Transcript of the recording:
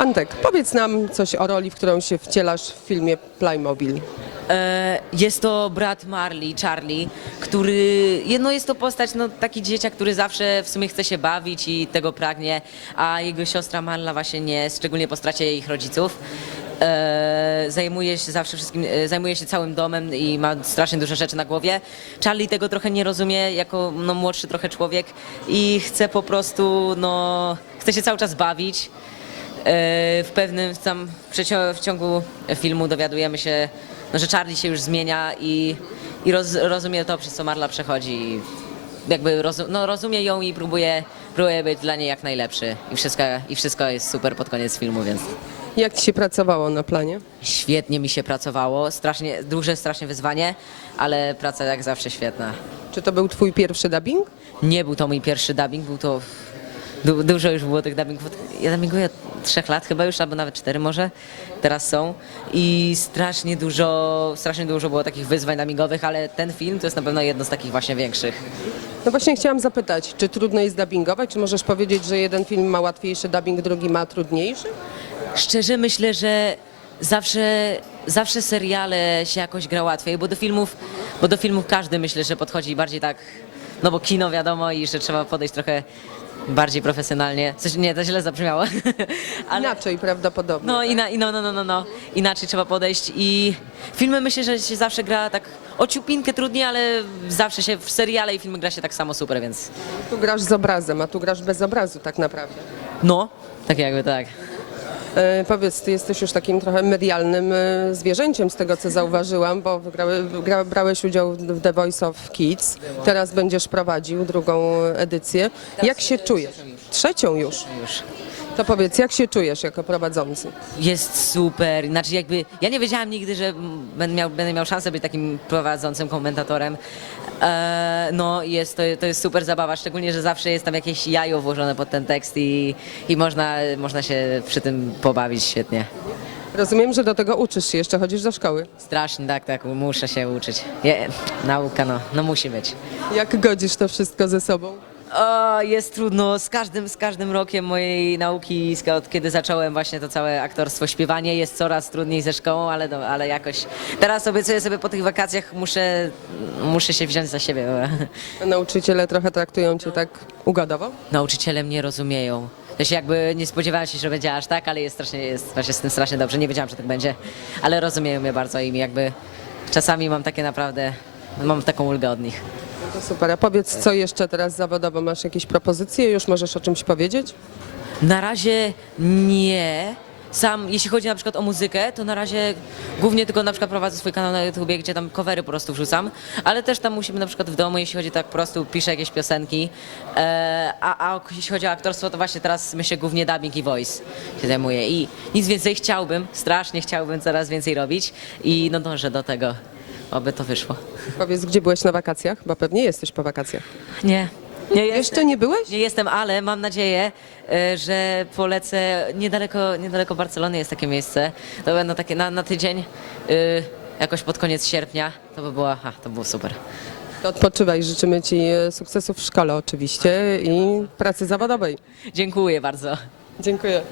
Antek, powiedz nam coś o roli, w którą się wcielasz w filmie Playmobil. E, Jest to brat Marley, Charlie, który, no jest to postać, no taki dzieciak, który zawsze w sumie chce się bawić i tego pragnie, a jego siostra Marla właśnie nie, szczególnie po stracie ich rodziców. E, zajmuje się zawsze wszystkim, e, zajmuje się całym domem i ma strasznie dużo rzeczy na głowie. Charlie tego trochę nie rozumie jako no, młodszy trochę człowiek i chce po prostu, no, chce się cały czas bawić. E, W pewnym tam w ciągu filmu dowiadujemy się, no, że Charlie się już zmienia i, i roz, rozumie to, przez co Marla przechodzi. I Jakby no, rozumie ją i próbuje, próbuje być dla niej jak najlepszy. I wszystko, I wszystko jest super pod koniec filmu, więc Jak ci się pracowało na planie? świetnie mi się pracowało. Strasznie, duże strasznie wyzwanie, ale praca jak zawsze świetna. Czy to był twój pierwszy dubbing? Nie był to mój pierwszy dubbing, był to. Du, dużo już było tych dubbingów. Ja dubbinguję trzech lat chyba już, albo nawet cztery może. Teraz są. I strasznie dużo, strasznie dużo było takich wyzwań dubbingowych, ale ten film to jest na pewno jedno z takich właśnie większych. No właśnie chciałam zapytać, czy trudno jest dubbingować? Czy możesz powiedzieć, że jeden film ma łatwiejszy dubbing, drugi ma trudniejszy? Szczerze myślę, że zawsze, zawsze seriale się jakoś gra łatwiej, bo do filmów, bo do filmów każdy myślę, że podchodzi bardziej tak, no bo kino wiadomo i że trzeba podejść trochę bardziej profesjonalnie. Coś, nie, to źle zabrzmiało. Ale, Inaczej prawdopodobnie. No, ina, i no, no, no, no, no, inaczej trzeba podejść i filmy myślę, że się zawsze gra tak o ciupinkę trudniej, ale zawsze się w seriale i filmy gra się tak samo super, więc Tu grasz z obrazem, a tu grasz bez obrazu tak naprawdę. no, tak jakby tak. E, powiedz, ty jesteś już takim trochę medialnym e, zwierzęciem z tego, co zauważyłam, bo gra, brałeś udział w The Voice of Kids. Teraz będziesz prowadził drugą edycję. Jak się czujesz? Trzecią już. To powiedz, jak się czujesz jako prowadzący? Jest super. Znaczy jakby, ja nie wiedziałam nigdy, że będę miał, będę miał szansę być takim prowadzącym komentatorem. E, no jest, to, to jest super zabawa, szczególnie, że zawsze jest tam jakieś jajo włożone pod ten tekst i, i można, można się przy tym pobawić świetnie. Rozumiem, że do tego uczysz się, jeszcze chodzisz do szkoły. Strasznie, tak, tak, muszę się uczyć. Je, nauka, no, no musi być. Jak godzisz to wszystko ze sobą? O, jest trudno. Z każdym, z każdym rokiem mojej nauki, z- od kiedy zacząłem właśnie to całe aktorstwo, śpiewanie, jest coraz trudniej ze szkołą, ale, no, ale jakoś. Teraz obiecuję sobie po tych wakacjach, muszę, muszę się wziąć za siebie. Bo Nauczyciele trochę traktują cię tak ugodowo? nauczyciele mnie rozumieją. Się jakby nie spodziewałem się, że będzie aż tak, ale jest strasznie, jest właśnie z tym strasznie dobrze. Nie wiedziałam, że tak będzie, ale rozumieją mnie bardzo i jakby czasami mam takie naprawdę, mam taką ulgę od nich. To super. A powiedz, co jeszcze teraz zawodowo? Masz jakieś propozycje? Już możesz o czymś powiedzieć? Na razie nie. Sam, jeśli chodzi na przykład o muzykę, to na razie głównie tylko na przykład prowadzę swój kanał na YouTubie, gdzie tam covery po prostu wrzucam, ale też tam musimy na przykład w domu, jeśli chodzi tak po prostu, piszę jakieś piosenki. E, a, a jeśli chodzi o aktorstwo, to właśnie teraz myślę głównie dubbing i voice się zajmuję. I nic więcej chciałbym, strasznie chciałbym coraz więcej robić i no dążę do tego, aby to wyszło. Powiedz, gdzie byłeś na wakacjach? Bo pewnie jesteś po wakacjach. Nie. Nie Jeszcze nie byłeś? Nie jestem, ale mam nadzieję, e, że polecę niedaleko, niedaleko Barcelony jest takie miejsce. To będą takie na, na tydzień, e, jakoś pod koniec sierpnia. To by było, aha, to było super. To odpoczywaj. Życzymy Ci e, sukcesów w szkole oczywiście i pracy zawodowej. Dziękuję bardzo. Dziękuję.